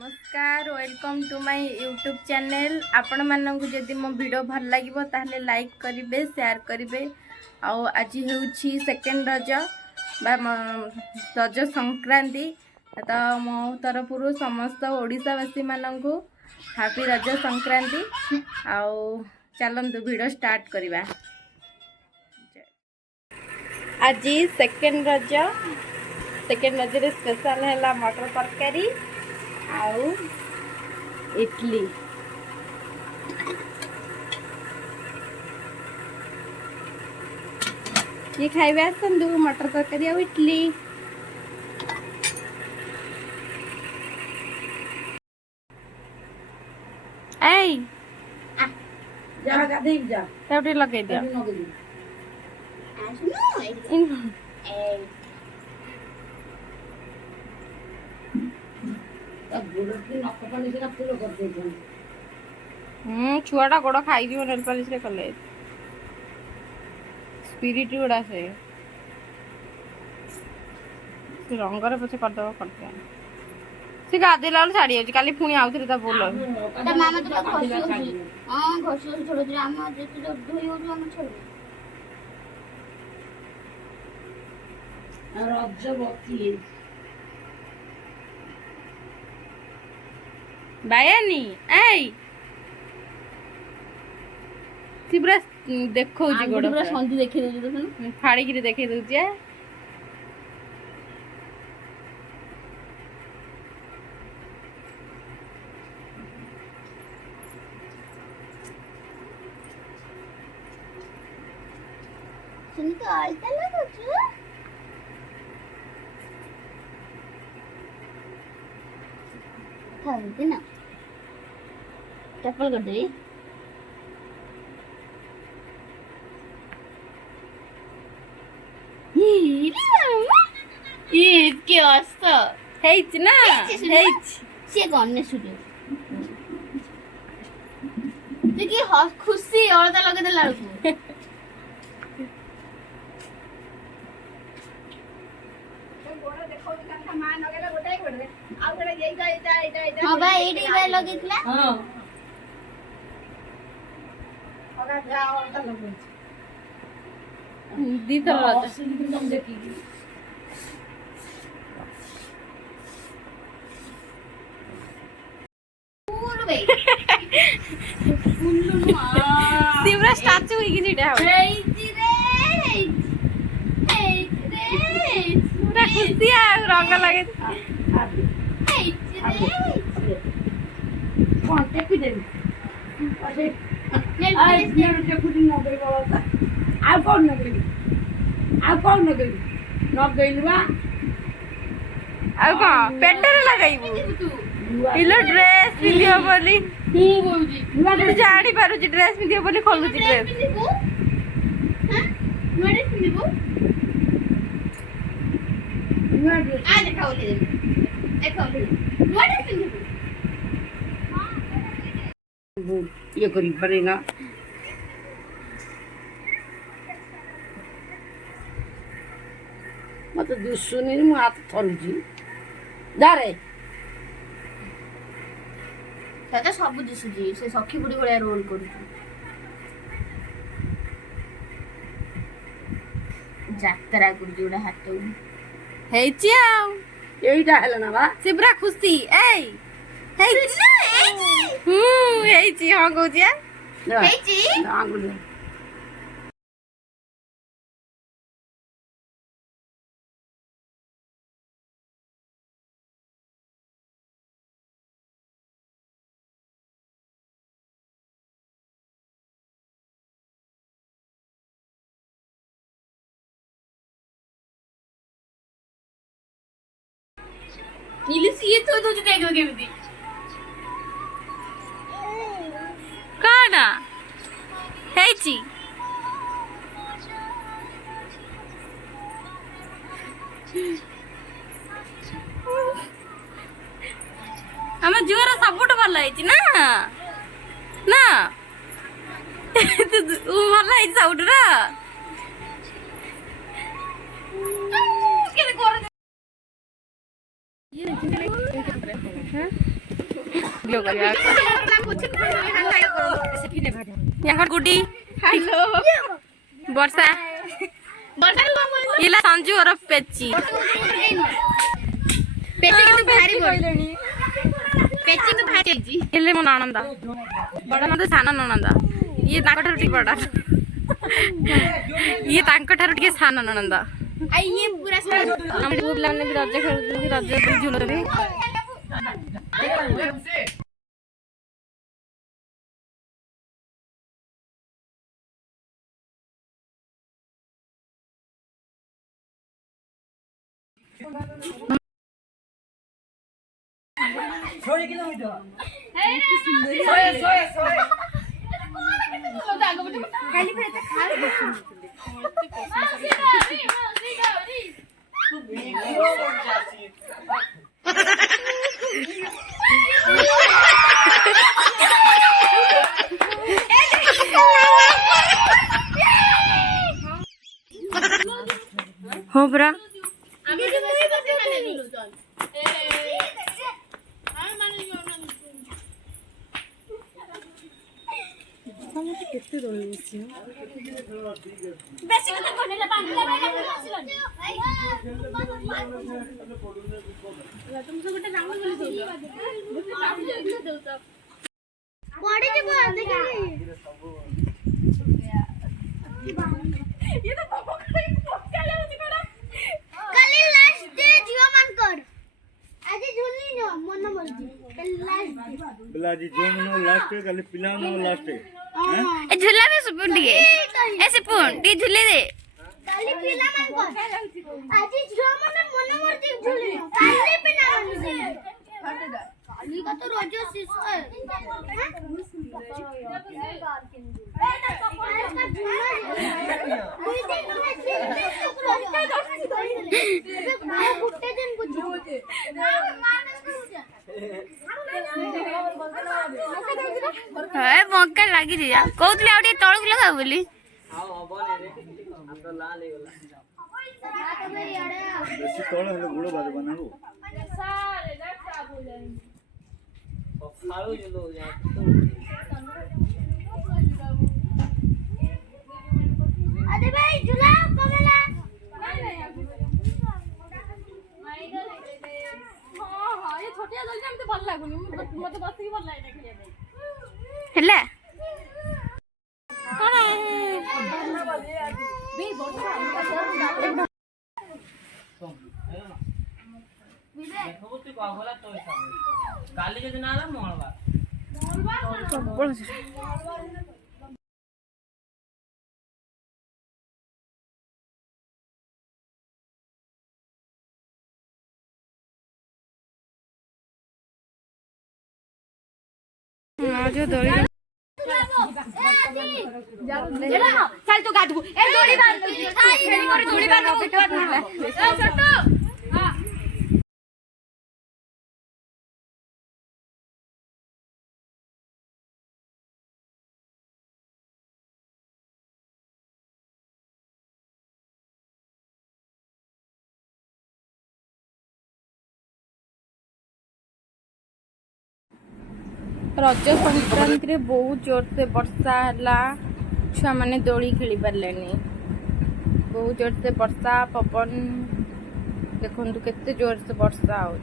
नमस्कार welcome to my YouTube channel. आपण मानक जदि मो वीडियो भल लगे ताहले लाइक करेंगे शेयर करेंगे। आज होउछि सेकेंड रज रज संक्रांति तो मो तरफ समस्त ओडिशावासी मानक हैप्पी रज संक्रांति। चलतु वीडियो स्टार्ट करवा। आज सेकेंड रज रे स्पेशल है मटर तरकारी आउ इडली। ये खाइबे आसतु मटर तरकारी आउ इडली। ऐ जा गाधेई जा ताउटी लगे दियो छुआटा गोड़ खाई नेल पॉलिश रे कले स्पिरिट गुड़ा से रंगर पछे करदब करते से गाधेला छाड़ी जाऊँ काली पुणी आउ थे बोल बायानी ऐ सी पूरा देखौ जी गोड़ पूरा संधि देखै दउ देखन फाड़ी के देखै दउ जे सुन के आलता लगो छु खाते ना चप्पल कर दे ये के वास्ता हेच ना हेच से गन्ने सुटे तू की खुशी औरता लगे दे लड़को हाँ भाई एडी भाई लगेतला हां दी तो तुम देखी फूल भाई फूल नु आ सिमरा स्टैचू होई कि जेटा हो हेइती रे पूरा खुशी आ रंग लगे हेइती रे कौन टेपी दे अरे आज मेरे टेपी न गई बाबा आ कौन न गई न गई बा आ का पेटर लगाइबू इलो ड्रेस पिंदियो बोली हूं बोलजी तू जानी पारु जी ड्रेस पिंदियो बोली खोलु जी ड्रेस पिंदिबो हां नडे पिंदिबो आ देखाओ ले नडे पिंदिबो ये करी पड़ेगा मत दुसुनी मु हाथ थरुची जा रे दादा सब दिसुजी से सखी बुडी भलिया रोल करू जात्रा गुडी जोडा हाथ हेची आ एईटा हैला ना बा सिमरा खुशी ए हेची हेची हां कहूजिया हेची आंगुल इलिस ये तो तुझे देखो केमिति काना हेची हम जुआर सबुठ भल हेची ना ना तू भल हेची सबुठ रा ये वीडियो करिया यहाँ गुडी हेलो वर्षा इला संजू और पेची पेची कितु भारी बोलणी पेची तो भारी जी इले मो ननंदा बड़ा नंदा साना ननंदा ये ताको ठारू टी बड़ा ये ताको ठारू टी साना ननंदा आई ये पूरा सारा हम बुबला ने रज खेलुती रज झुलुती हो बरा আমি যে মুই বসে খানে দিলু চল আমি মানে বেশি কথা কইলে বাংলা বাইরে আসিল তুমি সবটা জানো বলি দউছ পড়ে যাব দেখি ये तो पापा का क्या जाଉଛି कड़ा काली लास्ट डे जियो मन कर आज झुलनी न मन बोलती काली लास्ट डे पिला जी जो मनो लास्ट है खाली पिला नो लास्ट है ए झुला में सुपुन दिए ऐसे पुन टी झुले दे काली पिला मन कर आज जियो मन बोलती झुलनी काली पिला मन काली का तो रोज शिश है हाय मक्का लागी दिया कहउतले आउडी तळक लगा बोली बेसी तोड़ हेले गुड़ बाजे बनाबो अरे भाई झूला कमला हां ये छोटिया जल्दी हमते भल लागुनी मते बस की भल लागे देखिए हेला काली जो दिन आला मंगलवार जो दौड़ी चल तू गाधू ए जोड़ी बांध खेली करे जोड़ी बांध ऊपर ना ए छोटू हां रज संक्रांति बहुत जोर से वर्षा है छुआ मैंने दोली खेली पारे बहुत जोर से वर्षा पवन देखु केते जोर से वर्षा हो